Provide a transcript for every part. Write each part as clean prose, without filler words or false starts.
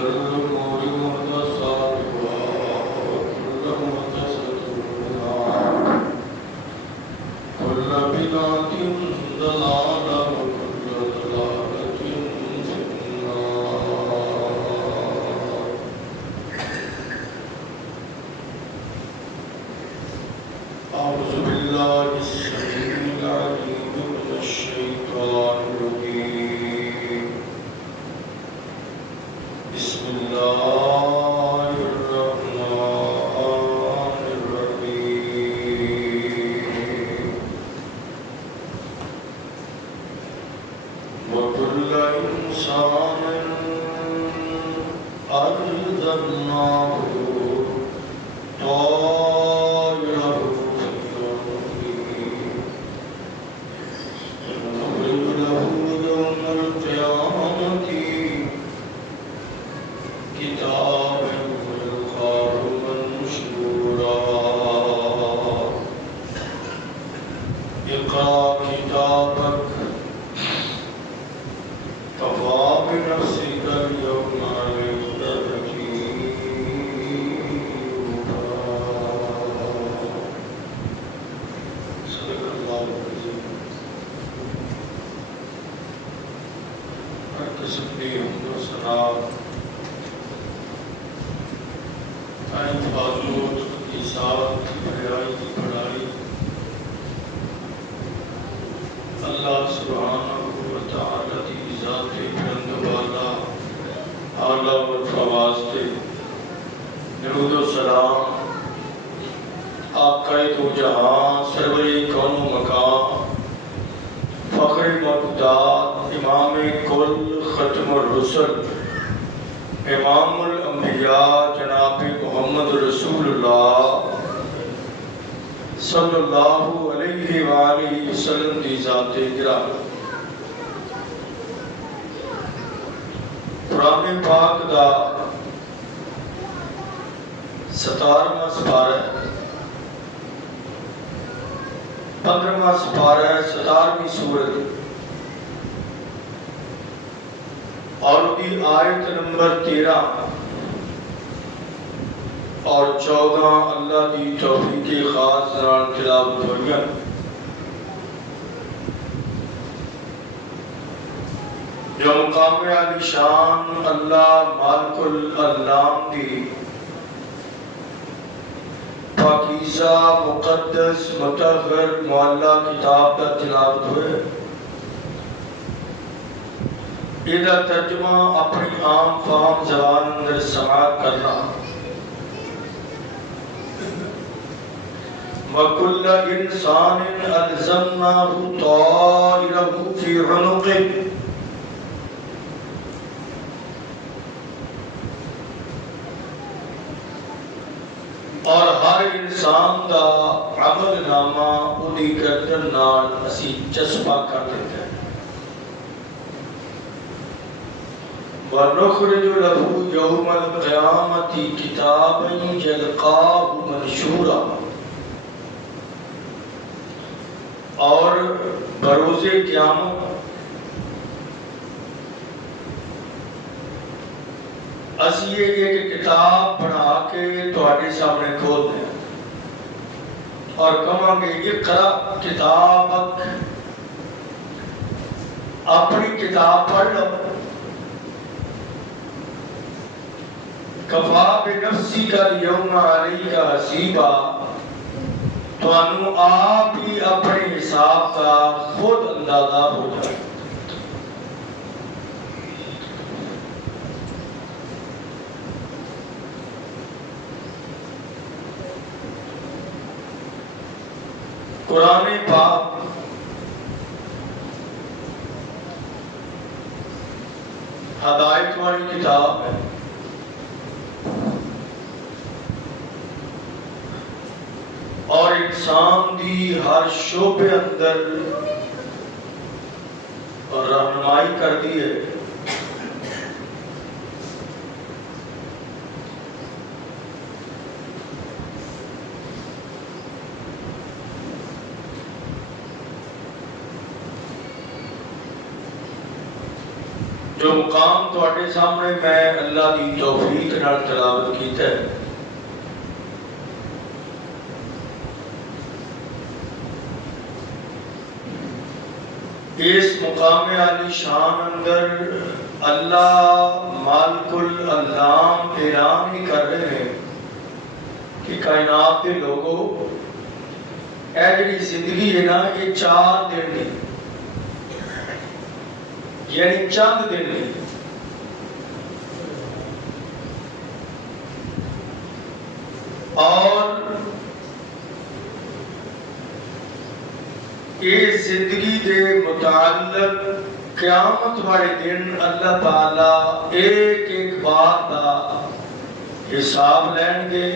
وشر الأمور محدثاتها وكل محدثة بدعة كل بدعة ضلالة وكل ضلالة في النار. أعوذ بالله السميع العليم من الشيطان الرجيم. بسم الله الرحمن الرحيم. وكل إنسان ألزمناه طائره في عنقه ونخرج له يوم القيامة كتابا يلقاه منشورا اقرأ كتابك كفى بنفسك اليوم عليك حسيبا. صدق الله العظيم. ہر قسم کی حمد و ثنا حفاظت کی ساتھ بڑائی کی بڑائی اللہ سبحانہ و تعالی کی ذات بلند والا اعلیٰ و واسطے درود و سلام آقا دو جہاں سرور کون و مکان فخر موجودات امام کل ختم الرسل امام الانبیاء جناب محمد رسول اللہ صلی اللہ علیہ وآلہ وسلم دی ذات گراں. قرآن پاک دا 17واں سپارہ 15واں سپارہ 17ویں سورت اور کی آیت نمبر 13 اور 14 اللہ کی توفیق خاص نال تلاوت ہوئی. جو مقام علی شان اللہ مالک الانام دی پاکیزہ مقدس مطہر معلیٰ کتاب کا تلاوت ہوئے. یہ ترجمہ اپنی عام فہم زبان اندر سماعت کرنا. وَكُلَّ إِنسَانٍ أَلْزَمْنَاهُ طَائِرَهُ فِي عُنُقِهِ. اور ہر انسان دا عمل نامہ اُدھی گردن نال اسی چسپا کر دیتے ہیں. وَنُخْرِجُ لَهُ يَوْمَ الْقِيَامَةِ كِتَابًا يَلْقَاهُ مَنشُورًا. اور بروز قیامت اسی ایک کتاب بنا کے تہاڈے سامنے کھول دیں اور کہاں گے اقرأ کتابک، اپنی کتاب پڑھ لو. کفا بنفسک اليوم علیک حسیبا، تانوں آپ ہی اپنے حساب کا خود اندازہ ہو جائے. قرآن پاک ہدایت والی کتاب ہے. اور انسان دی ہر شعبے اندر رہنمائی کر دی ہے. جو مقام تواڈے سامنے میں اللہ دی توفیق نال تلاوت کیتا ہے، اس مقام عالی شان اندر اللہ مالک العلام اعلان ہی کر رہے ہیں کہ کائنات کے لوگوں، اے جڑی زندگی ہے نا، یہ 4 دن نہیں، یعنی چند دن نہیں، اور یہ زندگی دے متعلق قیامت والے دن اللہ تعالی ایک ایک بات کا حساب لین گے،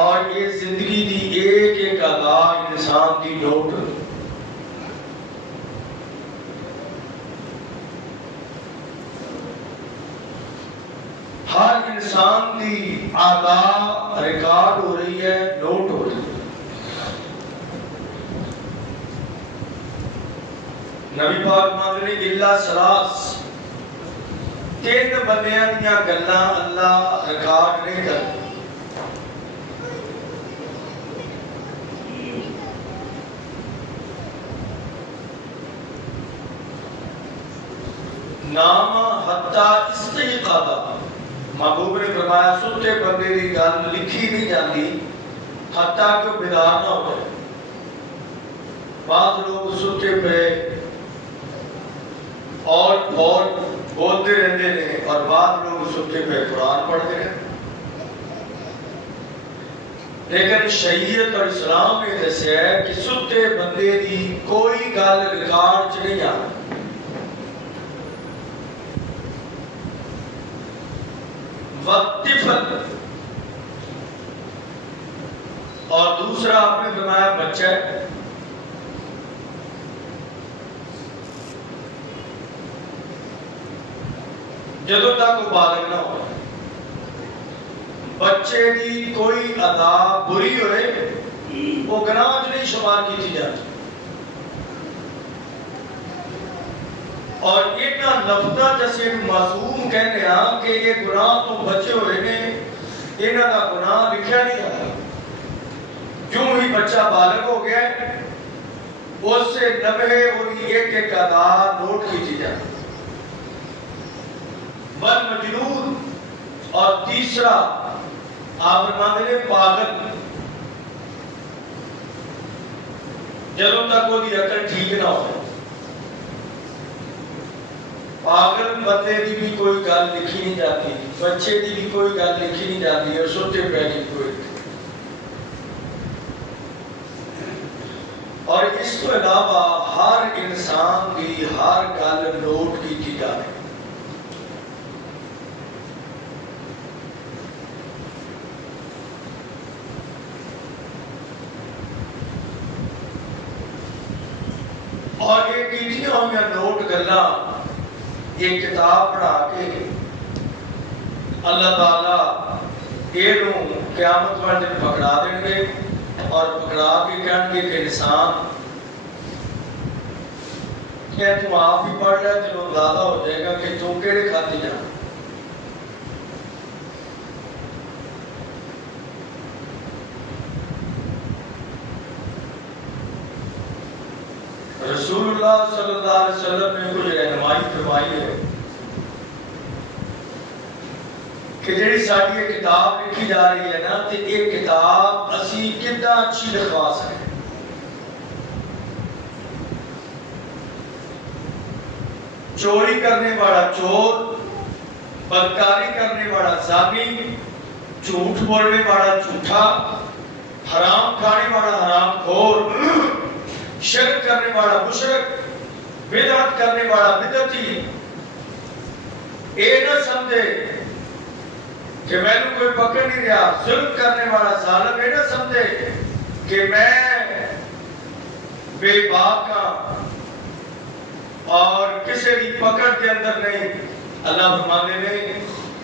اور یہ زندگی دی ایک ایک ادا انسان دی نوٹ، ہر انسان دی ادا ریکارڈ ہو رہی ہے، نوٹ ہو رہی ہے۔ نبی پاک مانگنے اللہ سلاس 3 بندیاں دیاں گلاں اللہ ریکارڈ نہیں کرتا۔ نام حتی استیقاظ، محبوب نے فرمایا ستے بندے کی گل لکھی نہیں جاتی حتیٰ کہ بیدار نہ ہو جائے۔ بعض لوگ ستے پہ اور بولتے رہتے ہیں، اور بعض لوگ ستے پہ قرآن پڑھتے ہیں، لیکن شریعت اور اسلام نے دسیا ہے کہ ستے بندے کی کوئی گل ریکارڈ چ نہیں آتی۔ وَالطِّفْلُ، اور دوسرا آپ نے فرمایا بچہ ہے۔ جدوں تک وہ بالغ نہ ہو، بچے کی کوئی ادا بری ہوئے وہ گناہ نہیں شمار کی جاتی، اور اتنا لفظہ جیسے معصوم کہنے ہاں کہ یہ گناہ تو بچے ہوئے نے، انہاں کا گناہ لکھا نہیں آتا۔ جو ہی بچہ بالغ ہو گیا اس سے 90 اور ایک ایک ادا نوٹ کی جاتی۔ والمجنون، اور تیسرا آپ فرماتے ہیں پاگل، جدوں تک وہ دی عقل ٹھیک نہ ہو۔ پاگل بندے دی بھی کوئی گل لکھی نہیں جاتی، بچے دی بھی کوئی گل لکھی نہیں جاتی، اور سوتے پہ نہیں کوئی۔ اور اس کو علاوہ ہر انسان کی ہر گل نوٹ کی جائے۔ اور یہ کیتیاں ہوئی نوٹ گلاں ایک کتاب پڑھا کے اللہ تعالیٰ یہ قیامت والے دن پکڑا دیں گے، اور پکڑا کے کہیں گے کہ انسان کیا تم آپ ہی پڑھ لے، تمہیں اندازہ ہو جائے گا کہ تم کیڑے کھاتے جانا۔ رسول اللہ صلی اللہ علیہ وسلم نے کچھ رہنمائی فرمائی ہے کہ جڑی ساری یہ کتاب لکھی جا رہی ہے نا، تو یہ کتاب اسی کتنا اچھی لکھوا سکیں۔ چوری کرنے والا چور، بدکاری کرنے والا زانی، جھوٹ بولنے والا جھوٹا، حرام کھانے والا حرام خور، شرک کرنے والا مشرک، بدعت کرنے والا بدعتی، اے نہ سمجھے کہ میں نے کوئی پکڑ نہیں رہا، ظلم کرنے والا ظالم، اے نہ سمجھے کہ میں بے باک ہاں اور کسی کی پکڑ کے اندر نہیں۔ اللہ فرمانے نے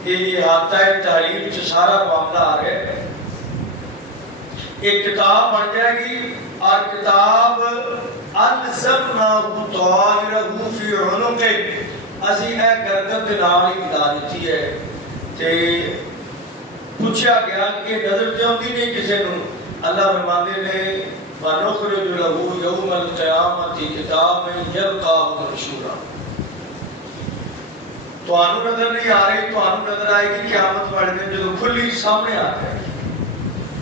یہ احاطہ تحریر سے سارا معاملہ آ رہا ہے۔ ایک کتاب بن جائے گی، اور کتاب الزمناہ طائرہ فی عنقہ، ਅਸੀਂ ਇਹ ਗਰਦਨ ਦੇ ਨਾਲ ਹੀ ਮਿਲਾ ਦਿੱਤੀ ਹੈ। ਤੇ ਪੁੱਛਿਆ ਗਿਆ ਕਿ ਇਹ ਨਜ਼ਰ ਤੇ ਆਉਂਦੀ ਨਹੀਂ ਕਿਸੇ ਨੂੰ। ਅੱਲਾਹ ਫਰਮਾਉਂਦੇ ਨੇ ਵਨੁਖਰਿਜ ਲਹੂ ਯੌਮਲ ਕਿਆਮਤੀ ਕਿਤਾਬਨ ਯਲਕਾਹੁ ਮਨਸ਼ੂਰਾ। ਤੁਹਾਨੂੰ ਨਜ਼ਰ ਨਹੀਂ ਆ ਰਹੀ, ਤੁਹਾਨੂੰ ਨਜ਼ਰ ਆਏਗੀ ਕਿਆਮਤ ਵਾਲੇ ਦਿਨ ਜਦੋਂ ਖੁੱਲੀ ਸਾਹਮਣੇ ਆ ਜਾਏਗੀ।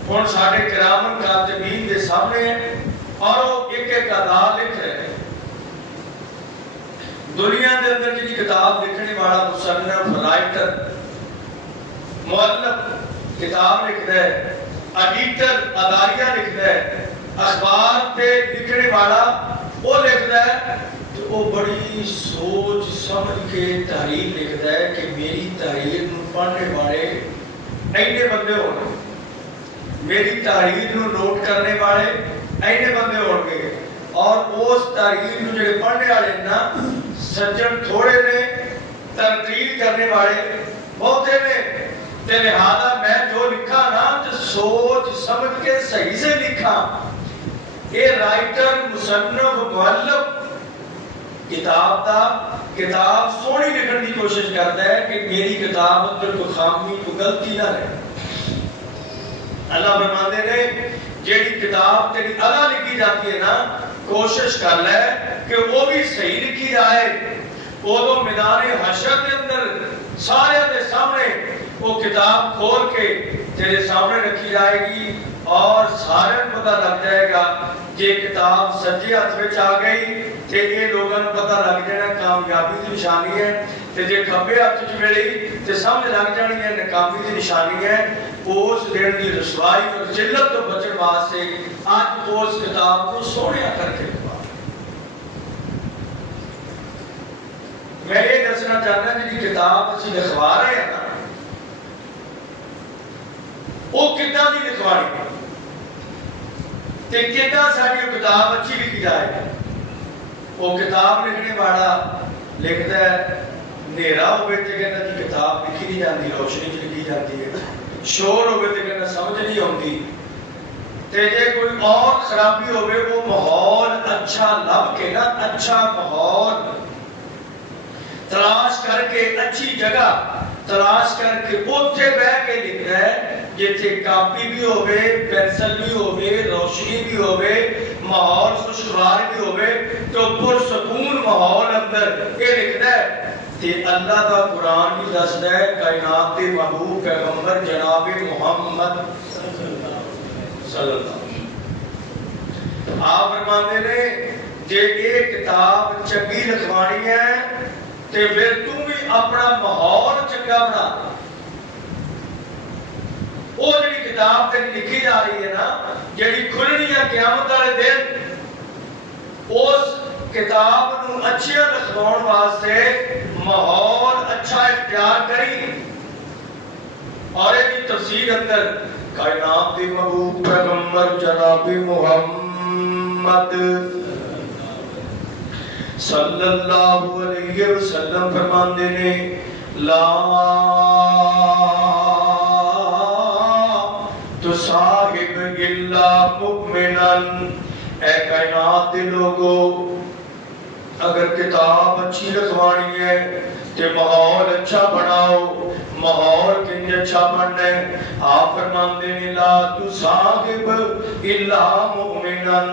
ਹੁਣ ਸਾਡੇ ਕਿਰਾਮਨ ਕਾਤਿਬੀਨ ਦੇ ਸਾਹਮਣੇ ਹੈ ਔਰ ਉਹ ਇੱਕ ਇੱਕ ਅਦਾ ਲਿਖ ਰਹੇ ਨੇ। ਦੁਨੀਆ ਦੇ ਅੰਦਰ ਜਿਹੜੀ ਕਿਤਾਬ ਲਿਖਣੇ ਵਾਲਾ ਮੁਸੰਨਫ, ਰਾਈਟਰ, ਮੁਅੱਲਿਫ ਕਿਤਾਬ ਲਿਖਦਾ ਹੈ, ਐਡੀਟਰ ਅਦਾਰੀਆ ਲਿਖਦਾ ਹੈ, ਅਖਬਾਰ ਤੇ ਲਿਖਣੇ ਵਾਲਾ ਉਹ ਲਿਖਦਾ ਹੈ ਤੇ ਉਹ ਬੜੀ ਸੋਚ ਸਮਝ ਕੇ ਤਹਰੀਰ ਲਿਖਦਾ ਹੈ ਕਿ ਮੇਰੀ ਤਹਰੀਰ ਨੂੰ ਪੜ੍ਹਨੇ ਵਾਲੇ ਇੰਨੇ ਬੰਦੇ ਹੋਣਗੇ, ਮੇਰੀ ਤਹਰੀਰ ਨੂੰ ਨੋਟ ਕਰਨੇ ਵਾਲੇ ਇੰਨੇ ਬੰਦੇ ਹੋਣਗੇ ਔਰ ਉਸ ਤਹਰੀਰ ਨੂੰ ਜਿਹੜੇ ਪੜ੍ਹਨੇ ਵਾਲੇ ਨਾ ਸੱਜਣ ਥੋੜੇ ਨੇ, ਤਰਤੀਬ ਕਰਨੇ ਵਾਲੇ ਬਹੁਤੇ ਨੇ। ਤੇ ਲਿਹਾਜ਼ਾ ਮੈਂ ਜੋ ਲਿਖਾ ਨਾ ਤੇ ਸੋਚ ਸਮਝ ਕੇ ਸਹੀ ਸੇ ਲਿਖਾ। ਇਹ ਰਾਈਟਰ, ਮੁਸੰਨਫ, ਮੁਅੱਲਿਫ ਕਿਤਾਬ ਸੋਹਣੀ ਲਿਖਣ ਦੀ ਕੋਸ਼ਿਸ਼ ਕਰਦਾ ਹੈ ਕਿ ਮੇਰੀ ਕਿਤਾਬ ਅੰਦਰ ਕੋਈ ਖਾਮੀ, ਕੋਈ ਗਲਤੀ ਨਾ ਰਹੇ। ਅੱਲਾਹ फरमाते ने जेड़ी किताब तेरी अला लिखी जाती है ना, कोशिश कर ले कि वो भी सही लिखी जाए। उदो मैदान हशर के अंदर सारे के सामने वो किताब खोल के तेरे सामने रखी जाएगी और सारे पता लग जाएगा जे किताब सज्जे हाथ में आ गई ते ये लोगों को पता लग जाना कामयाबी की निशानी है, ते जे खब्बे हाथ च मिली ते समझ लग जानी है नाकामी की निशानी है। उस दिन की रसवाई और जिल्लत तो बचने वास्ते आज उस किताब को सोहणिया करके लिखवा। मैं ये दसना चाहना जी किताब असीं लिखवा रहे हैं ना, वो कितना की लिखवानी है ते कितना साडी किताब अच्छी लिखी जाए। वो किताब लिखने वाला लिखता है नेरा होवे ते कहना जी किताब लिखी नहीं जाती, रोशनी च लिखी जाती है, शोर होवे ते कहना समझ नहीं आती, ते जे कोई और खराबी होवे वो माहौल अच्छा लब के ना, अच्छा माहौल तलाश करके, अच्छी जगह तलाश करके उत्थे बह के लिखता है जिथे कापी भी होवे, पेंसिल भी होवे, रोशनी भी होवे, माहौल खुशगवार भी होवे, तो पुरसकून माहौल अंदर ये लिखता है। ते अल्लाह दा कुरान भी दसदा है कायनात दे महबूब पैगंबर जनाब मुहम्मद सल्लल्लाहु अलैहि वसल्लम आप फरमाते ने जे ये किताब चंगी लिखवानी है ते फिर तू भी अपना माहौल चंगा बना। वो जिहड़ी किताब तेरी लिखी जा रही है ना, जिहड़ी खुलनी है क़यामत वाले दिन, उस किताब नूं अच्छिया लिखवाउण वास्ते माहौल अच्छा इख्तियार करी। और इसकी तफसीर अंदर कायनात दे महबूब पैगंबर जनाब मुहम्मद सल्लल्लाहु अलैहि वसल्लम फरमाते ने ला तुसाहिब इल्ला मुमिनन। ऐ कायनात दे लोगों, अगर किताब अच्छी लिखवानी है तो माहौल अच्छा बनाओ। माहौल किंज अच्छा बनना है? आप फरमाते ने ला तुसाहिब इल्ला मुमिनन।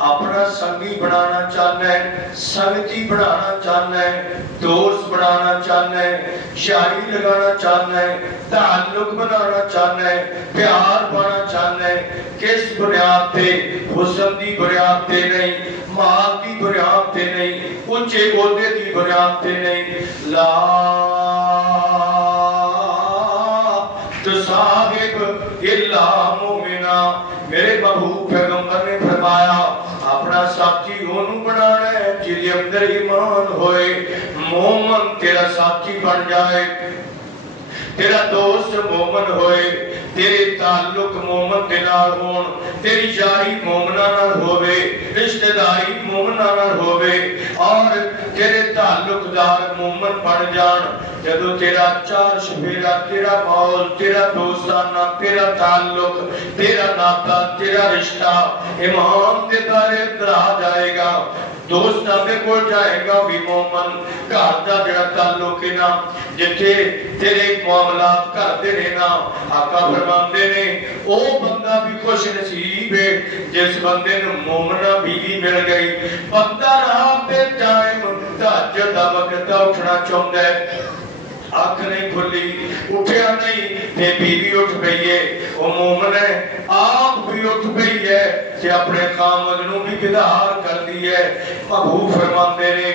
अपना संगी बनाना चाहना है, संगती बनाना चाहना है, दोस्त बनाना चाहना है, शायरी लगाना चाहना है, ताल्लुक बनाना चाहना है, प्यार पाना चाहना है, किस बुनियाद पे? हुस्न दी बुनियाद पे नहीं, माल की बुनियाद पे नहीं, ऊंचे ओहदे दी बुनियाद पे नहीं। ला तुसाहिब इल्ला मुमिना। मेरे महबूब पैगंबर ने फरमाया अपना साथी ओनू बनाना है जिहदे अंदर ईमान होए। मोमन तेरा साथी बन जाए, तेरा दोस्त मोमन होए, तेरे ताल्लुक मोमन दे नाल होण, तेरी यारी मोमना नाल होवे, रिश्तेदारी मोमना नाल होवे और तेरे ताल्लुक इमानदार मोमन बन जान, जदों तेरा चार शफेरा, तेरा मौल, तेरा दोस्ताना, तेरा ताल्लुक, तेरा नाता, तेरा रिश्ता ईमान दे दायरे अंदर आ जाएगा, दोस्तां दे कोल जाएगा भी मोमन, घर दा जेड़ा ताल्लुक है ना, जिथे तेरे मामलात करदे ने ना, आका फरमांदे ने ओ बंदा भी खुश नसीब है जिस बंदे नूं मोमना बीवी मिल गई। बंदा रात दे टाइम तहज्जुद दा वक्त उठना चाहुंदा है, अख नहीं खुली, उठया नहीं ते बीवी उठ गई है, वो मोमन है, आप भी उठ गई है ते अपने खामद नूं भी बिदार कर दी है। महबूब फरमांदे ने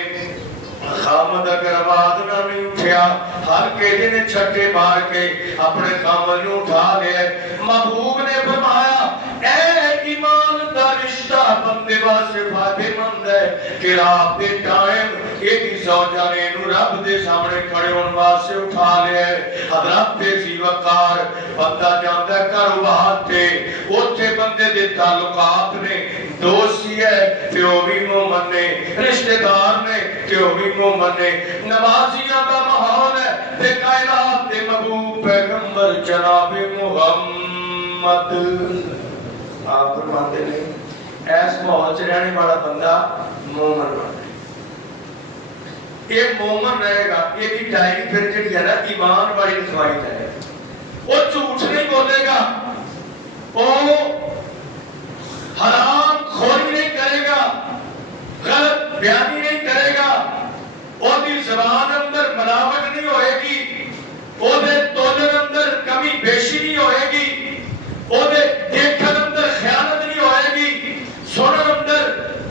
खामद अगर आवाज ना नहीं उठया, हर केजे ने छट्टे मार के अपने खामद नूं उठा लिया। महबूब ने फरमाया ऐ ईमान दा रिश्ता बंदे वास्ते फायदेमंद है कि रात दे टाइम एदी सौजा ने नूं रब दे सामने खड़े होने वास्ते उठा लिया। हजरत दे वकार बंदा जांदा कारोबार ते, उत्थे बंदे दे ताल्लुकात ने, दोस्ती है ते ओ भी मोमन ने, रिश्तेदार ने ते ओ भी मोमन ने, नमाजियां दा माहौल है ते कायनात दे महबूब पैगंबर जनाब मुहम्मद आप फरमाते ने ऐस माहौल च रहने वाला बंदा मोमन बनता है। ये मोमन रहेगा, ये भी डायरी फिर जी है ना ईमान वाली लिखवाई जाए, वो झूठ नहीं बोलेगा, वो हराम खोरी नहीं करेगा, गलत बयानी नहीं करेगा, ओदी ज़बान अंदर मिलावट नहीं होएगी, ओदे तोलन अंदर कमी बेशी नहीं होएगी, ओदे देखन अंदर खयानत नहीं होएगी, सुनन अंदर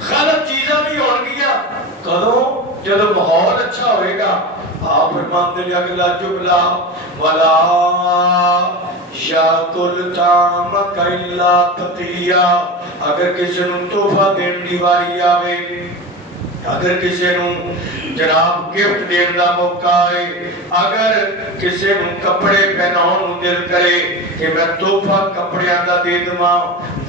गलत चीज़ां नहीं होणगियां। कदों जब माहौल अच्छा होएगा, आप फरमाते हैं अगला जुमला वला शाकुल ताम कैला तकिया, अगर किसी नूं तोहफा देण दी वारी आवे, अगर किसी नूं जनाब गिफ्ट देण दा मौका आए, अगर किसी नूं कपड़े पहनाउण नूं दिल करे कि मैं तोहफा कपड़ियां दा दे देवां,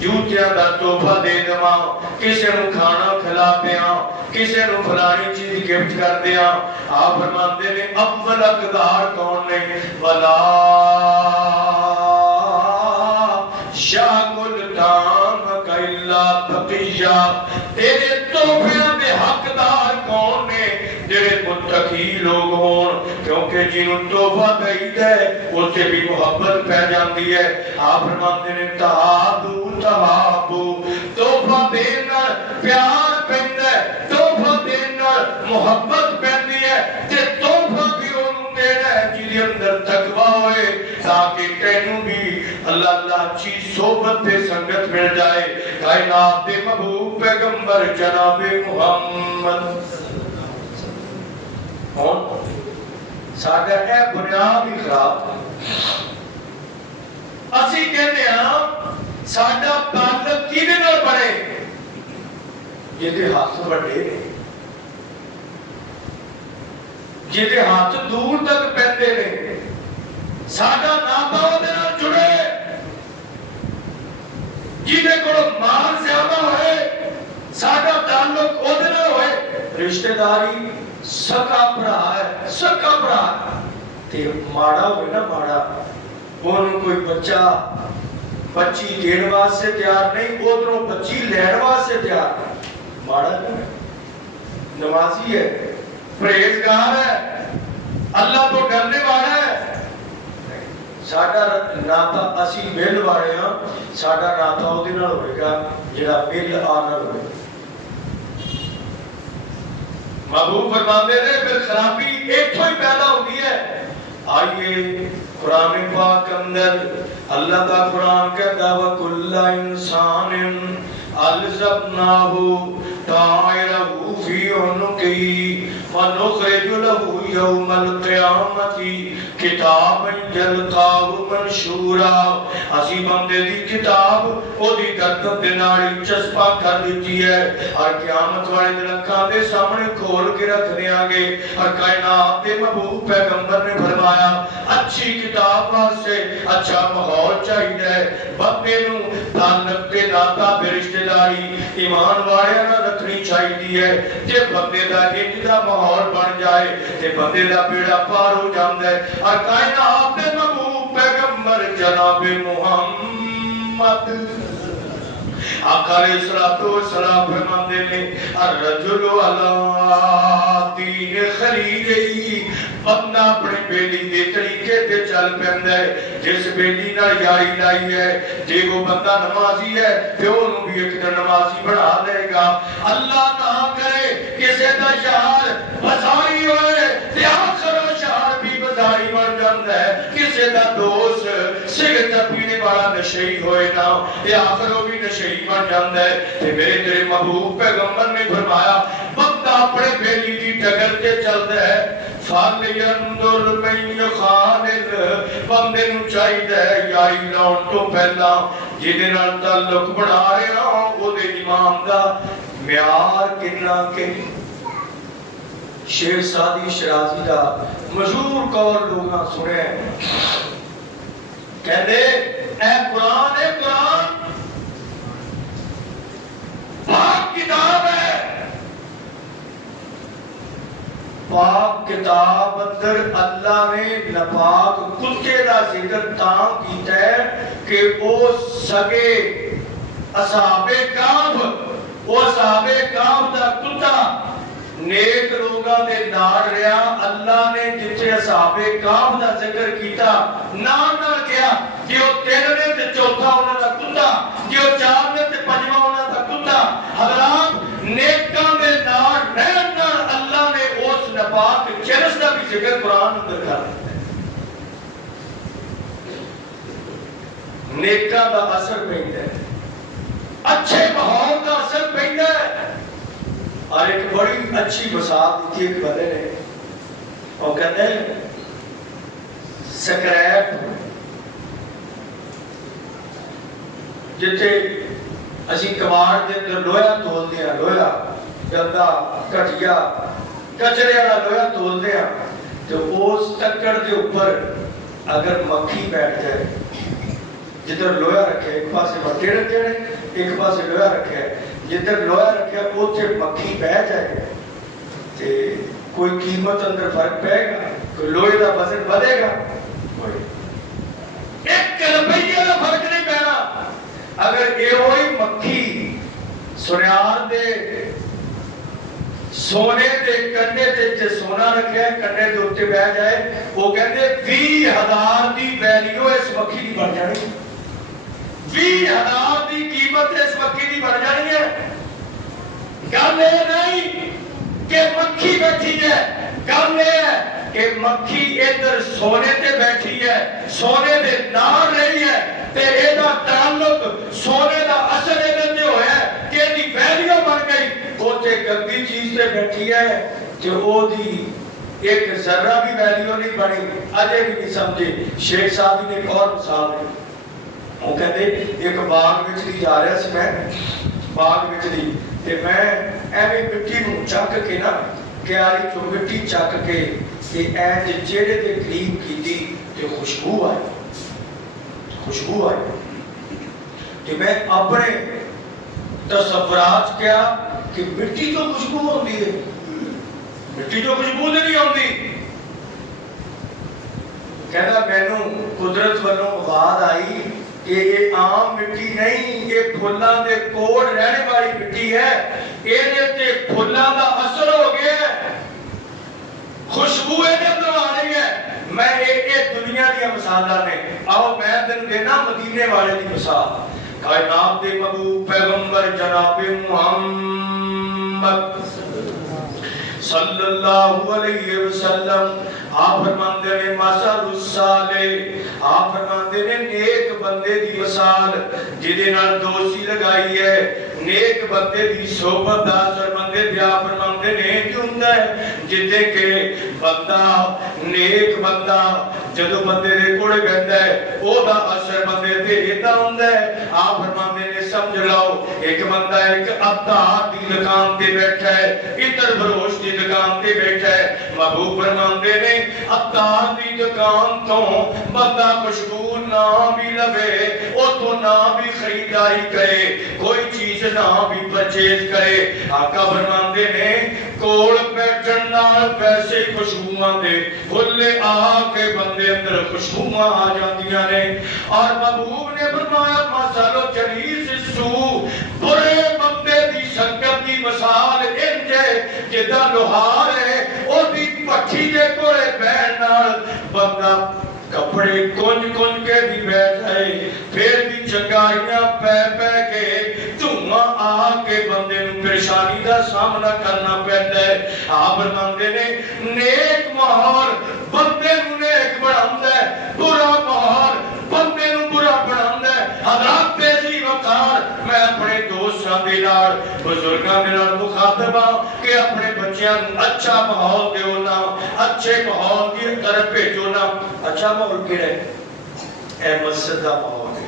जूतियां दा तोहफा दे देवां, किसी नूं खाना खिला दियां, किसी नूं फलानी चीज गिफ्ट कर दियां, आप फरमाते ने अव्वल हकदार कौन ने? वला शाकुल ताम कैला तकिया, तेरे तोहफियां दे हकदार कौन ने? जेड़े मुत्तकी लोग होण, क्योंकि जिन्हों तोहफा दईदा है उत्थे भी मुहब्बत पै जाती है। आप फरमाते ने तहादू तहाबू, तोहफा देण नाल प्यार पैंदा है, तोहफा देण नाल मुहब्बत पैंदी है, ते तोहफा भी ओनू देना है जिहदे अंदर तकवा होए, ताकि तैनू भी अल्लाह अल्लाह अच्छी सोबत ते संगत मिल जाए। कायनात दे महबूब पैगंबर जनाब मुहम्मद कौन? साडा है बुनियाद ही खराब। असी कहते हैं साडा ताल्लुक किहदे नाल बने? जिहदे हाथ वड्डे ने, जिहदे हाथ दूर तक पैंदे ने, साडा नाता उहदे नाल जुड़े, जिहदे कोल माल ज़्यादा होए, साडा ताल्लुक उहदे नाल होए। रिश्तेदारी सका भरा है, सका भरा ते माड़ा होवे ना, माड़ा ओनू कोई बच्चा बच्ची देण वास्ते तैयार नहीं, उधरों बच्ची लैण वास्ते तैयार, माड़ा क्यों? नमाजी है, परहेजगार है, अल्लाह तो डरने वाला है। साडा नाता असी मिल वाले हां, साडा नाता उहदे नाल होएगा जिहड़ा मिल आनर होए। महबूब फरमाते ने फिर खराबी इत्थों ही पैदा होती है। आइए कुरान पाक अंदर अल्लाह का कुरान कहता है वकुल्ला इंसानिन अलज़मनाहु ताइरहु फी उनुकी व नुखरिजु लहु یوم القیامت کتاب یلقاہ منشورا اسی بندے دی کتاب او دی گردن دے نال چسپا کر دیتی ہے اور قیامت والے دن اکھاں دے سامنے کھول کے رکھ دیاں گے اور کائنات دے محبوب پیغمبر نے فرمایا اچھی کتاب واسطے اچھا ماحول چاہیے بندے نو تعلق تے ناتا بے رشتہ داری ایمان والے نال رکھنی چاہیے جے بندے دا انج دا ماحول بن جائے تے بندے دا بیڑا پار ہو جاندا ہے اور کائنات دے محبوب پیغمبر جناب محمد آقا علیہ السلام فرماتے ہیں الرجل علی دین خلیلہ بندہ اپنے بیلی دے طریقے تے چل پیندا ہے جس بیلی نال یاری لائی ہے جے وہ بندہ نمازی ہے تے اونوں بھی ایک دن نمازی بنا دے گا اللہ نہ کرے کسے دا یار بازاری ہوئے تے آخر وہ یار بھی بازاری بن جاندا ہے کسے دا دوست سگرٹ پینے والا نشئی ہوئے نا تے آخر وہ بھی نشئی بن جاندا ہے تے میرے تیرے محبوب پیغمبر نے فرمایا بندہ اپنے بیلی دی ٹگر تے چلدا ہے فَلْيَنْظُرْ مَنْ يُخَالِلْ بندے نو چاہیے یاری لاؤن تو پہلا جہدے نال تعلق بنا رہے ہوں وہ دے امام دا معیار کتنا کہ شیر سعدی شرازی دا مشہور قول لوگاں سنے کہتے اے قرآن پاک کتاب ہے پاک کتاب اندر اللہ نے نپاک کتے دا ذکر تاں کیتا ہے کہ او سگے اصحاب کعب دا کتا نیک لوگاں دے نال رہیا اللہ نے جتھے اصحاب کعب دا ذکر کیتا نام نہ کیا کہ او تین نے تے چوتھا انہاں دا کتا کہ او چار نے تے پنجواں انہاں دا کتا حضرات نیکاں دے نال رہن نال اللہ نے اس نپاک جنس دا بھی ذکر قرآن اندر کر دیا نیکاں دا اثر پیندا ہے اچھے ماحول دا اثر پیندا ہے اور ایک بڑی اچھی مثال دیتی ایک بندے نے وہ کہتے ہیں سکریپ جتھے اسی کباڑ دے اندر لویا تول دیا لویا گندا گھٹیا کچرے والا لویا تول دیا تو اس ٹکر دے اوپر اگر مکھی بیٹھ جائے جدھر لویا رکھے ایک پاسے مکھی رکھے ایک پاسے لویا رکھے جدھر لویا رکھے اوتھے مکھی بہ جائے تے کوئی قیمت اندر فرق پے گا کوئی لوہے دا وزن بدے گا ایک روپیہ دا فرق نہیں پینا اگر یہ ہوئی مکھی سنیار دے سونے دے کننے تے سونا رکھے ہے کننے دے اتے بہ جائے وہ کہتے 20,000 دی ویلیو اس مکھی دی بڑھ جانی 20,000 دی قیمت اس مکھی دی بڑھ جانی ہے گل یہ نہیں کہ مکھی بیٹھی ہے گل یہ ہے کہ مکھی ادھر سونے تے بیٹھی ہے سونے دے نال رہی ہے تے اے دا تعلق سونے دا اثر ادھر تے ہویا ہے کہ دی ویلیو بن گئی اوتے گندی چیز تے بیٹھی ہے تے او دی ایک ذرہ بھی ویلیو نہیں بنی اجے بھی نہیں سمجھے شیخ صاحب نے ایک اور مثال دی وہ کہتے ایک باغ وچ دی جا رہا سی میں باغ وچ دی تے میں ایویں مٹی نو چک کے نا کیاری چوں مٹی چک کے تے اے چہرے دے قریب کیتی تے خوشبو آئی کہ میں اپنے تصورات کیا کہ مٹی تو خوشبو ہوتی ہے مٹی تو خوشبو نہیں ہوتی کہنا مینوں قدرت والوں آواز آئی کہ یہ عام مٹی نہیں یہ پھلاں دے کوڑ رہنے والی مٹی ہے یہ تے پھلاں دا اثر ہو گیا ہے خوشبو اندر اندر آ رہی ہے میں ایک دنیا دی مثالاں نے آؤ میں دن دینا مدینے والے دی مثال کائنات دے محبوب پیغمبر جناب محمد صلی اللہ علیہ وسلم آپ فرماندے نے مثل الصالح آپ فرماندے نے نیک بندے دی مثال جدے نال دوستی لگائی ہے नेक बंदे दी सोबत दा असर बंदे ते आप फरमांदे ने कि हुंदा है जिथे के बंदा नेक बंदा जदों बंदे दे कोल बैठदा है ओदा असर बंदे ते इदा हुंदा है। आप फरमांदे ने समझ लो एक बंदा एक अत्तार दी दुकान ते बैठा है, इतर फरोश दी दुकान ते बैठा है। महबूब फरमांदे ने अत्तार दी दुकान तो बंदा खुशबू ना भी लवे, उतो ना भी खरीदारी करे, कोई चीज ना भी परचेज करे। आका फरमांदे ने कोल बैठन नाल पैसे खुशबूआं दे फुल्ले आके बंदे अंदर खुशबूआं आ जांदियां ने। और महबूब ने फरमाया मसालो जलीस सू, बुरे बंदे दी संगत दी मिसाल इंज है जिदा लोहार है ओदी भट्ठी दे कोले बैठण नाल बंदा कपड़े कुंज कुंज के भी बैठ जाए, फिर भी चंगारियां पै पै के धुआं आके बंदे नूं परेशानी दा सामना करना पैंदा है। आप फरमांदे ने नेक माहौल बंदे नूं नेक बनांदा है, बुरा माहौल बंदे नूं बुरा बनांदा है। हज़रत तेजी वकार मैं अपने दोस्तां दे नाल बुजुर्गां दे नाल मुखातब हां कि अपने बच्चों नूं अच्छा माहौल दिओ ना, अच्छे माहौल दी तरफ भेजो ना। अच्छा माहौल केड़ा है? ए मस्जिद दा माहौल है।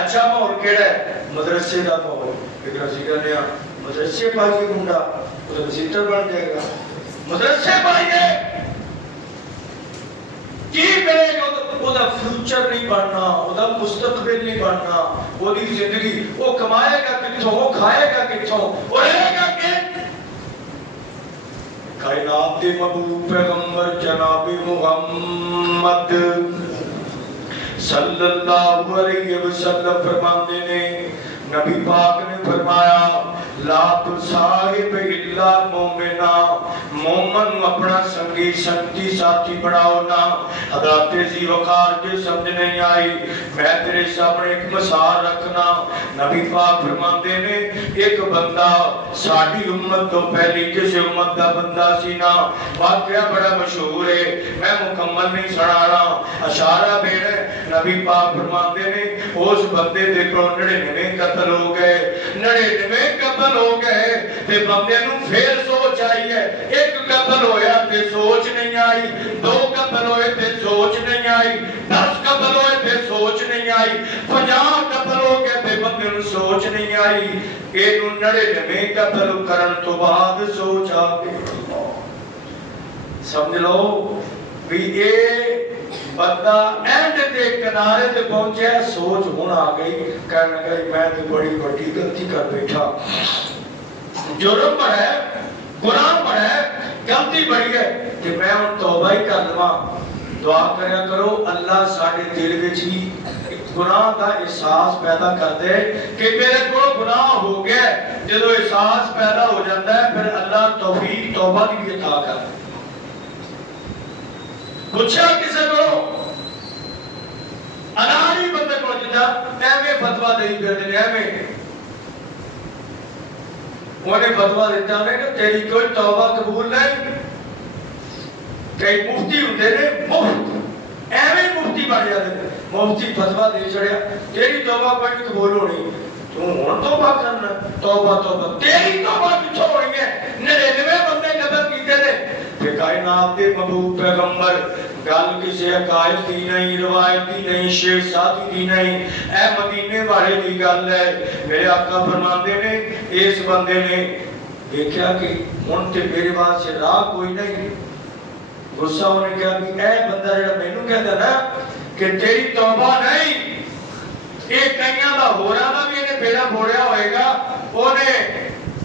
अच्छा माहौल केड़ा है? मदरसे दा माहौल। एक असीं कहने आ मदरसे पाइए मुंडा तो विजिटर बन जाएगा, मदरसे पाइए की करेगा? ओदा फ्यूचर नहीं बनना, ओदा मुस्तकबिल नहीं बनना, ओदी जिंदगी वो कमाएगा किथों, खाएगा किथों, वो रहेगा कि कायनात दे महबूब पैगंबर जनाब मुहम्मद सल्लल्लाहु अलैहि वसल्लम फरमाते ने, नबी पाक ने फरमाया ला तुसाहिब इल्ला मोमिना, मोमन अपना संगी संगी साथी बनाओ ना। हज़रत जी वकार के समझ नहीं आई, मैं तेरे सामने एक मिसाल रखना। नबी पाक फरमाते ने एक बंदा साडी उम्मत तो पहली किसी उम्मत का बंदा सी ना, वाकया बड़ा मशहूर है, मैं मुकम्मल नहीं सुनाना, इशारा देना। नबी पाक फरमाते ने उस बंदे दे को 99 कत्ल हो गए, 99 कत्ल हो गए ते बंदे नूं फिर सोच आई है, एक कत्ल होया ते सोच नहीं आई, 2 कत्ल होए ते सोच नहीं आई, 10 कत्ल होए ते सोच नहीं आई, 50 कत्ल हो गए ते बंदे नूं सोच नहीं आई। इहनूं 99 कत्ल करन तो बाद सोच आ गई। समझ लो भी ये बंदा एंड के किनारे ते पहुंचा, सोच हुण आ गई, कहने लगा मैं तो बड़ी बड़ी गलती कर बैठा, जुर्म बड़ा है, गुनाह बड़ा है, गलती बड़ी है कि मैं हुण तौबा ही कर लवां। दुआ करया करो अल्लाह साडे दिल विच ही गुनाह का एहसास पैदा कर दे कि मेरे को गुनाह हो गया। जदों एहसास पैदा हो जाता है फिर अल्लाह तौफीक तौबा की भी अता कर। पूछा किसी को अनाड़ी बंदे को जिदा एवें फतवा देई फिरदे ने, एवें उन्हें फतवा दिता ने कि तेरी कोई तौबा कबूल नहीं। कई मुफ्ती होंदे ने मुफ्त एवें मुफ्ती बन जाते ने, मुफ्ती फतवा दे छड़िया तेरी तौबा कोई कबूल होनी, तू हुण तौबा करना, तौबा तौबा तेरी तौबा किथों होनी है? 99 बंदे कत्ल कीते ने ते कायनात दे महबूब पैगंबर गल किसी अकायद की नहीं, रवायत की नहीं, शेख सादी की नहीं, ए मदीने वाले की गल है। मेरे आका फरमाते ने इस बंदे ने देखा कि हुण ते मेरे वास्ते राह कोई नहीं, गुस्सा होने कहा भी ए बंदा जेड़ा मैनू कहदा ना कि तेरी तौबा नहीं, ये कईयां दा होरां दा भी इहने बेड़ा फोड़िया होएगा, ओने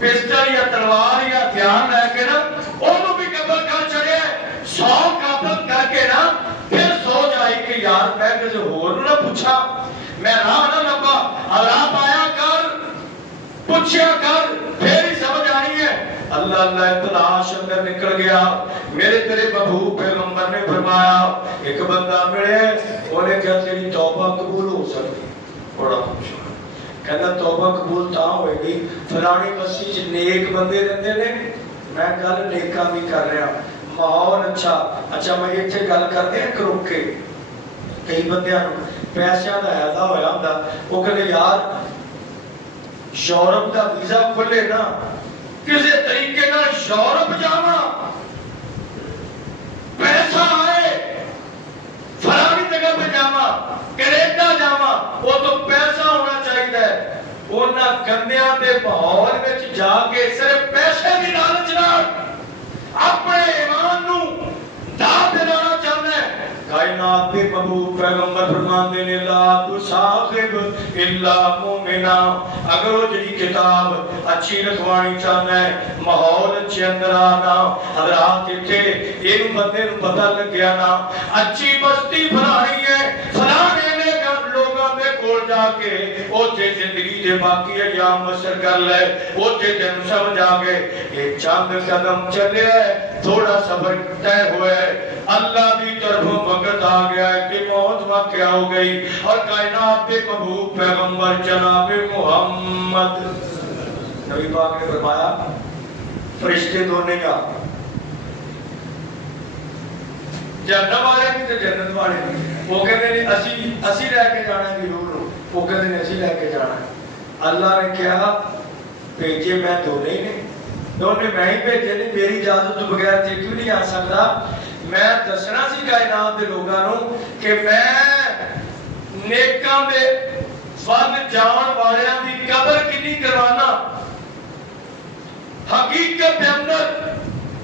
पिस्टल या तलवार या हथियार लैके ना ओनू भी कत्ल कर छड़िया, 100 कत्ल करके ना फिर सोच आई कि यार मैं किसी होर ना पूछा, मैं राह ना लभा, राह पाया कर, पूछया कर, फिर ही समझ आनी है। अल्लाह अल्लाह तलाश अंदर निकल गया। मेरे तेरे महबूब पैगंबर ने फरमाया एक बंदा मिले, उन्हें कहा तेरी तौबा कबूल हो सकती, बड़ा खुश हो, कहता तौबा कबूल तां होएगी फलानी बस्ती च नेक बंदे रहंदे ने, मैं गल नेकां भी कर रहा, माहौल अच्छा। अच्छा मैं इत्थे गल करदे आ करोके, कई बंदियां नूं पैसिਆਂ ਦਾ हैदा होया हुंदा, वो कहंदे यार یورپ کا ویزا کھلے نا کسی طریقے نہ یورپ جاواں پیسہ آئے فلانی جگہ پہ جاواں کینیڈا جاواں وہ تو پیسہ ہونا چاہیے انہاں گندیاں دے ماحول وچ جا کے صرف پیسے دی لالچ نال اپنے ایمان نو داغ دلانا چاہتا ہے کائنات کے محبوب پیغمبر فرماندے نے لا تصاحب الا مومنا اگر وہ جڑی کتاب اچھی رکھوانی چاہتا ہے ماحول اچھے اندر آنا حضرات اتھے ایک بندے نو پتہ لگ گیا نا اچھی بستی بنانی ہے فلانے نے لوگاں دے کول جا کے اوتھے زندگی دے باقی ایام بسر کر لے اوتھے تینوں سمجھ آ گئے ایک چند قدم چلے ہے تھوڑا سفر طے ہوا ہے اللہ بھی طرفوں وقت آ گیا ہے کہ موت واقع ہو گئی اور کائنات کے محبوب پیغمبر جناب محمد نبی پاک نے فرمایا فرشتے دو نہیں آ جنت والے بھی تے جنت والے بھی وہ کہتے ہیں اسی لے کے جانا ہے ضرور وہ کہتے ہیں اسی لے کے جانا ہے اللہ نے کہا بھیجے میں دونوں ہی نے دونوں میں ہی بھیجے نہیں میری اجازت تو بغیر تے کیوں نہیں آ سکتا میں دسنا سی کائنات دے لوگاں نو کہ میں نیکاں دے ول جان والیاں دی قدر کنی کروانا حقیقت دے اندر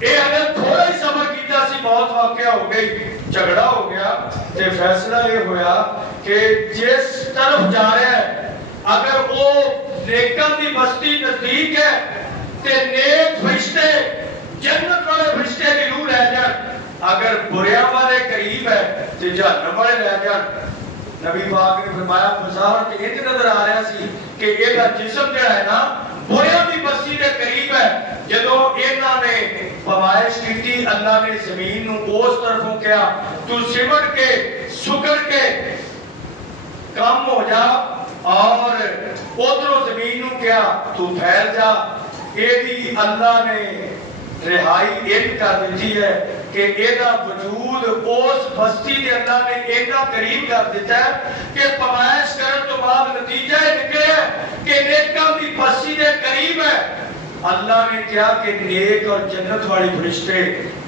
اے اگر تھوڑا ہی سفر کیتا سی موت واقعہ ہو گئی جھگڑا ہو گیا تے فیصلہ یہ ہویا کہ جس طرف جا رہا ہے اگر وہ نیکاں دی بستی نزدیک ہے تے نیک فرشتے جنت والے فرشتے دی روح لے جان اگر بریاں والے قریب ہے تے جہنم والے لے جان نبی پاک نے فرمایا بظاہر تے یہ نظر آ رہا سی کہ یہ جسم جو ہے نا بریاں دی بستی دے قریب ہے جدو انہاں نے فوائش کی اللہ نے زمین نو اس طرفوں کیا تو سمٹ کے سکڑ کے کم ہو جا اور ادھروں زمین نو کیا تو پھیل جا یہ بھی اللہ نے رہائی ان کر دیتی ہے کہ ایدہ وجود اس بستی دے اللہ نے ایدہ قریب کر دیتا ہے کہ پمائش کرن تو بعد نتیجہ نکلے ہے کہ نیکاں دی بستی دے قریب ہے اللہ نے کیا کہ نیک اور جنت والی فرشتے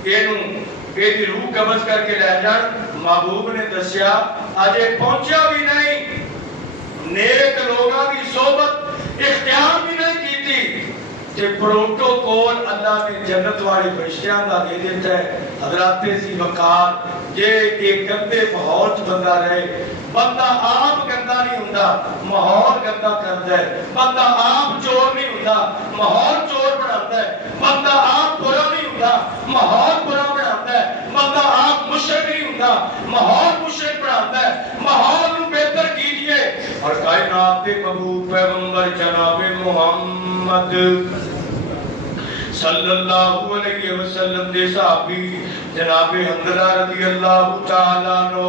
ایدی روح قبض کر کے لے جان محبوب نے دسیا آجے پہنچا بھی نہیں نیک لوگاں کی صحبت اختیار بھی نہیں کی تھی کہ پروٹوکول اللہ نے جنت والی فرشتیاں دا دے دیتا ہے حضرات سی وقار جے ایک گندے ماحول بندہ رہے بندہ آپ گندا نہیں ہوندا ماحول گندا کردا ہے بندہ آپ چور نہیں ہوندا ماحول چور بناتا ہے بندہ آپ برا نہیں ہوندا ماحول برا بناتا ہے بندہ آپ مشرک نہیں ہوندا ماحول مشرک بناتا ہے ماحول نو بہتر کیجئے اور کائنات کے محبوب پیغمبر جناب محمد صلی اللہ علیہ وسلم دے صحابی جناب حنظلہ رضی اللہ تعالیٰ عنہ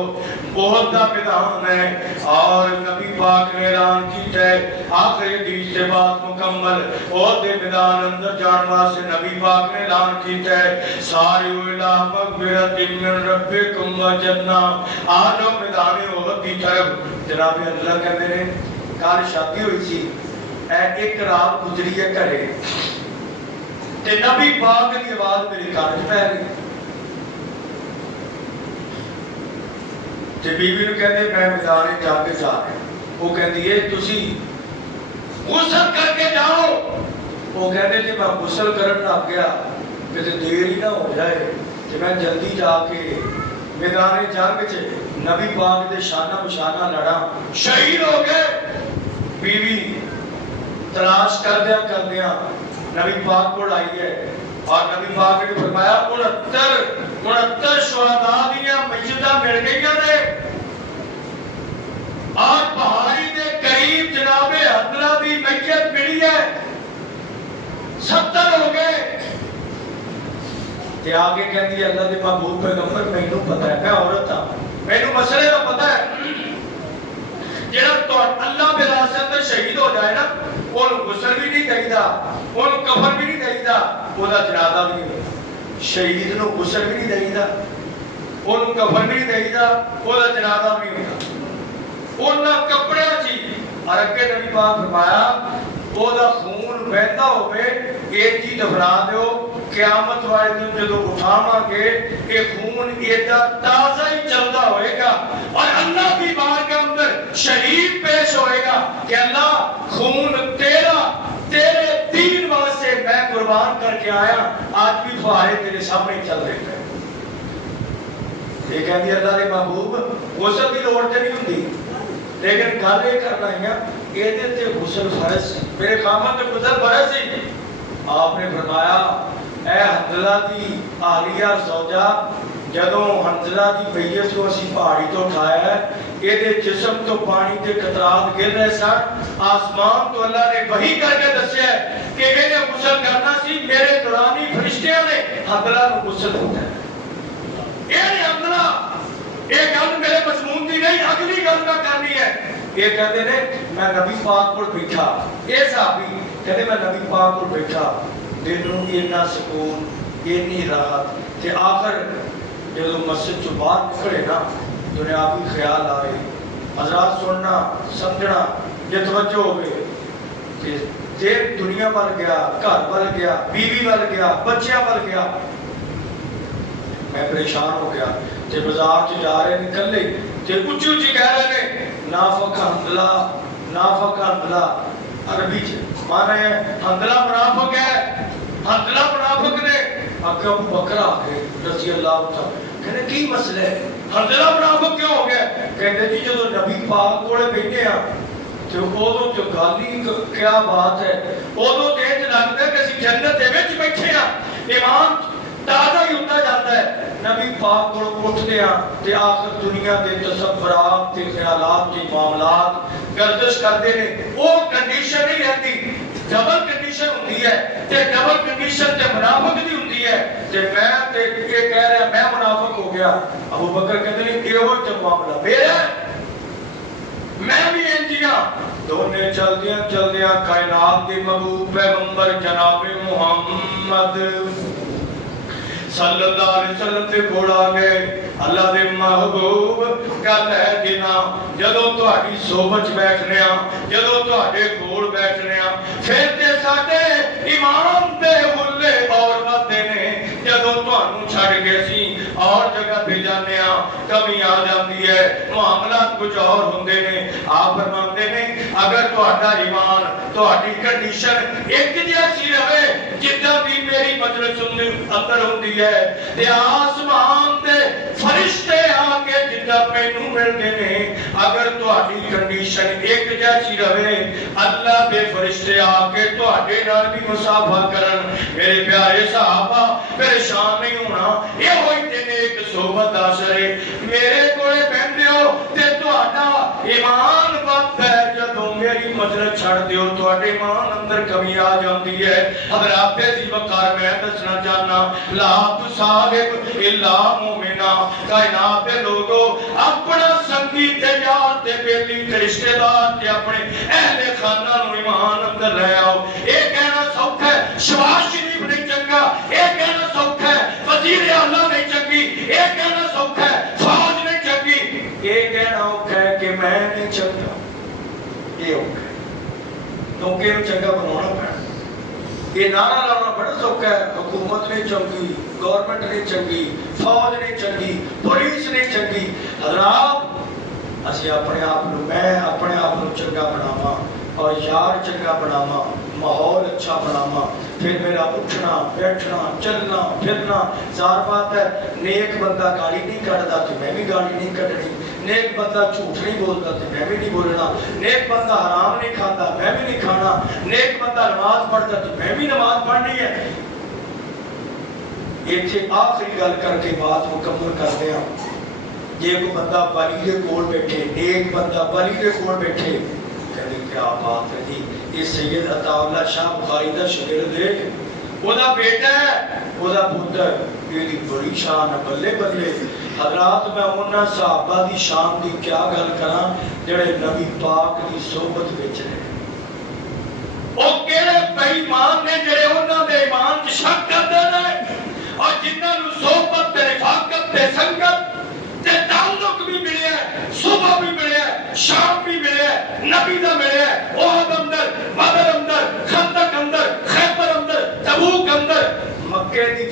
بہت دا میدان ہے اور نبی پاک نے اعلان کیتا ہے آخر حدیث سے بات مکمل اور دے میدان اندر جانوا سے نبی پاک نے اعلان کیتا ہے ساریو الہ مغفرت من ربکم و جنہ آجو میدان احد کی طرف جناب حنظلہ کہتے ہیں کال شادی ہوئی سی ایک رات گزری ہے کرے تے نبی پاک کی آواز میرے کان وچ پے گئی تے بی بی نو کہندے میں میدان جا کے جا رہا وہ کہندی ہے تسی غسل کر کے جاؤ وہ کہندے جی میں غسل کرن لگ گیا تے دیر ہی نہ ہو جائے کہ میں جلدی جا کے میدان جنگ وچ نبی پاک دے شانہ بشانہ لڑا شہید ہو گئے بی بی تلاش کردیا نبی پاک کو لائی ہے اور نبی پاک نے فرمایا 69 شہداء دیاں میتاں مل گئیاں نے اور پہاڑی دے قریب جناب حنظلہ دی میت ملی ہے 70 ہو گئے تے آگے کہندی ہے اللہ دے محبوب پیغمبر مینوں پتہ ہے میں عورت ہاں مینوں مسئلے دا پتہ ہے جب تو اللہ بلا سے اندر شہید ہو جائے نا ان غسل بھی نہیں کہیدا ان کفن بھی نہیں کہیدا اودا جنازہ بھی نہیں شہید نو غسل بھی نہیں کہیدا ان کفن بھی نہیں کہیدا اودا جنازہ بھی نہیں ہوتا ان کپڑے چی اور اگے نبی پاک فرمایا ਉਹਦਾ ਖੂਨ ਵਹਿੰਦਾ ਹੋਵੇ, ਇਹ ਜੀ ਦਫਨਾ ਦਿਓ। ਕਿਆਮਤ ਵਾਲੇ ਦਿਨ ਜਦੋਂ ਉਠਾਵਾਂਗੇ ਇਹ ਖੂਨ ਇਹਦਾ ਤਾਜ਼ਾ ही चलता होएगा और अल्लाह की बारगाह के अंदर शहीद पेश होएगा कि अल्लाह खून तेरा तेरे दीन वास्ते मैं कुर्बान करके आया, आज भी फुहारे तेरे सामने चल रहे हैं। ये कहती अल्लाह के महबूब गुस्ल की लोड़ तो नहीं होती, लेकिन गल ये करना है ਇਹਦੇ ਤੇ ਗੁਸਲ ਫਰਜ਼ ਸੀ। ਮੇਰੇ ਖਾਮਦ ਤੇ ਗੁਸਲ ਫਰਜ਼ ਸੀ। आपने फरमाया ऐ हंजला दी आलिया सौजा, जदों हंजला दी मैयत को असीं पहाड़ी तो उठाया, ਇਹਦੇ जिस्म तो पानी के कतरात गिर रहे सन। आसमान तो अल्लाह ने वही करके दस्या कि ਇਹਨੇ गुसल करना सी, मेरे दौरान ही फरिश्तियां ने हंजला ਨੂੰ गुसल दिता। ਇਹ हंजला ਇਹ ਗੱਲ ਮੇਰੇ ਮਜ਼ਮੂਨ ਦੀ नहीं, अगली गल मैं करनी है। ये कहते ने मैं नबी पाक को बैठा, ये साहबी कहते मैं नबी पाक को बैठा, दिल नूं इन्ना सुकून इन्नी राहत ते आखिर जदों मस्जिद चों बाहर निकले ना दुनियावी ख्याल आए, हज़रात सुनना समझना जे तवज्जो होवे ते दिल दुनिया वल गया, घर वल गया, बीवी वल गया, बच्चियां वल गया। मैं परेशान हो गया ते बाजार च जा रहे ने कल्ले ते उच्ची उच्ची कह रहे ने नाफक हंदला, नाफक हंदला। अरबी च माने हंदला मुनाफिक है, हंदला मुनाफिक ने अगे अबू बकर आ गए रज़ी अल्लाह तआला, कहने की मसला है, हंदला मुनाफिक क्यों हो गया? कहते जी जदों नबी पाक कोले बैठे आ ते उदों जो गाली क्या बात है, उदों ते इंज लगदा कि असीं जन्नत दे विच बैठे आ। ईमान ताज़ा ही होता जाता है। नबी पाक को उठते हैं ते आखिर दुनिया के तसव्वुरात ते ख्यालात के मामलात गर्दिश करते ने, वो कंडीशन नहीं रहती, डबल कंडीशन होती है ते डबल कंडीशन ते मुनाफिक दी होती है। ते मैं ते ये कह रहा मैं मुनाफिक हो गया, अबू बकर कहते ने एहो ते मामला मेरा, मैं भी इंजिया। दोने चलदियां चलदियां कायनात दे महबूब पैगंबर जनाब मुहम्मद सल्लल्लाहु अलैहि वसल्लम ते कोल आ गए। अल्लाह दे महबूब गल है जिना जदों तुहाडी सोबत बैठने आ, जदों तुहाडे कोल बैठने आ, फिर ते साडे ईमान दे हुल्ले और वधदे ने। जदों तुहानू छड्ड के असीं और जगह पे जाने आ कमी आ जाती है, मामलात कुछ और हुंदे ने। आप फरमांदे ने अगर तुहाडा ईमान तुहाडी कंडीशन एक जैसी रहे जिद्दां दी मेरी मजलिस अंदर हुंदी है ते आसमान दे फरिश्ते आके जिद्दां मैनू मिलदे ने, अगर तुहाडी कंडीशन एक जैसी रहे अल्लाह दे फरिश्ते आके तुहाडे नाल भी मुसाफा करन। मेरे प्यारे सहाबा परेशान नहीं होना, ये होई ते नेक सोबत आसरे मेरे कोले बैठदे हो ते तुहाडा ईमान वधदा है। जदों मेरी मजलिस छड़ दिओ तुहाडे ईमान अंदर कमी आ जाती है। हज़रात दी वकार मैं दसना चाहना ला तुसाहिब इल्ला मुमिना, कायनात दे लोगो अपना संगी ते यार ते बेली ते रिश्तेदार ते अपने अहले खाना नूं ईमान अंदर ले आओ। ये कहना सौखा है शहबाज शरीफ नहीं चंगा, ये कहना सौखा है वजीर आला नहीं चंगी, ये कहना सौखा है फौज नहीं चंगी, ये कहना औखा है कि मैं नहीं चंगा। ये औखा है क्योंकि चंगा बनाना पैना। ये नारा लाना बड़ा सौखा है, हुकूमत नहीं चंगी, गवर्नमेंट नहीं चंगी, फौज नहीं चंगी, पुलिस नहीं चंगी। हज़रात असीं अपने आप नूं, मैं अपने आप नूं चंगा बनावा और यार चंगा बनावा, माहौल अच्छा बनावा, फिर मेरा उठना बैठना चलना फिरना। ज़ाहिर बात है नेक बंदा गाली नहीं कढ़दा तो मैं भी गाली नहीं कढ़नी, नेक बंदा झूठ नहीं बोलता तो मैं भी नहीं बोलना, नेक बंदा हराम नहीं खाता मैं भी नहीं खाना, नेक बंदा नमाज पढ़ता तो मैं भी नमाज पढ़नी है। इत्थे आखिरी गल करके बात मुकम्मल करते हैं। जे कोई बंदा वली दे कोल बैठे, नेक बंदा वली दे कोल बैठे, कहते क्या बात है जी, ये सैयद अताउल्ला शाह बुखारी दा शागिर्द है, ओदा बेटा है, ओदा पुत्र, ਇਹਦੀ बड़ी शान है, बल्ले बल्ले। हज़रात मैं उन्हां सहाबा दी शान दी क्या गल करां ਜਿਹੜੇ नबी पाक दी सोबत विच ने। ਉਹ ਕਿਹੜੇ ਬੇਈਮਾਨ ਨੇ ਜਿਹੜੇ ਉਹਨਾਂ ਦੇ ਈਮਾਨ 'ਚ ਸ਼ੱਕ ਕਰਦੇ ਨੇ और जिन्हां नूं सोबत ते रिफाकत ते संगत ते ताल्लुक भी मिलिया, सुबह भी मिलिया, शाम भी मिलिया, नबी दा मिलिया, ओहद अंदर, बदर अंदर,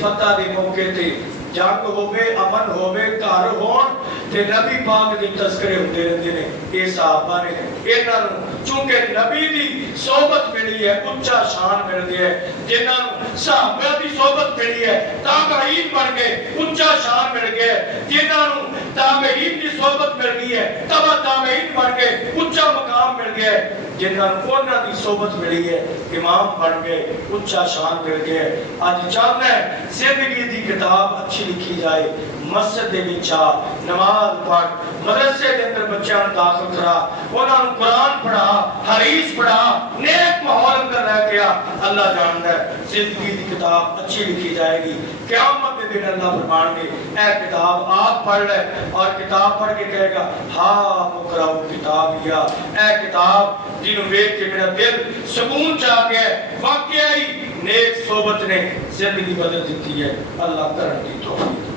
फतह के मौके ते जंग होवे, अमन होवे, घर होण ते नबी पाक दे तस्करे होंदे रहंदे ने। ये सहाबा ने इन्हां नूं चूंकि नबी दी सोबत मिली है, उच्चा शान मिल गया है। जिन्हां नूं सहाबा दी सोबत मिली है, ताबईन बन गए, उच्चा शान मिल गया है। जिन्हां नूं ताबईन दी सोबत मिल गई है, तबा ताबईन बन गए, उच्चा मकाम मिल गया है। जिन्हां नूं उन्हां दी सोबत मिली है, इमाम बन गए, उच्चा शान मिल गया है। अज चाहना है जिंदगी दी किताब अच्छी लिखी जाए, मस्जिद दे विच आ, नमाज पढ़, मदरसे दे अंदर बच्चों को दाखिल करा, उन्हां नूं कुरान पढ़ा, हदीस पढ़ा, नेक माहौल अंदर रह गया। अल्लाह जानता है जिंदगी की किताब अच्छी लिखी जाएगी। क़यामत के दिन अल्लाह फरमाएंगे ऐ किताब आप पढ़ ले, और किताब पढ़ के कहेगा हाँ मुकराओ किताब या ऐ किताब जिन्हों वेख के मेरा दिल सुकून चा गया। वाकई नेक सोबत ने जिंदगी बदल दी है। अल्लाह करन दी तौफीक।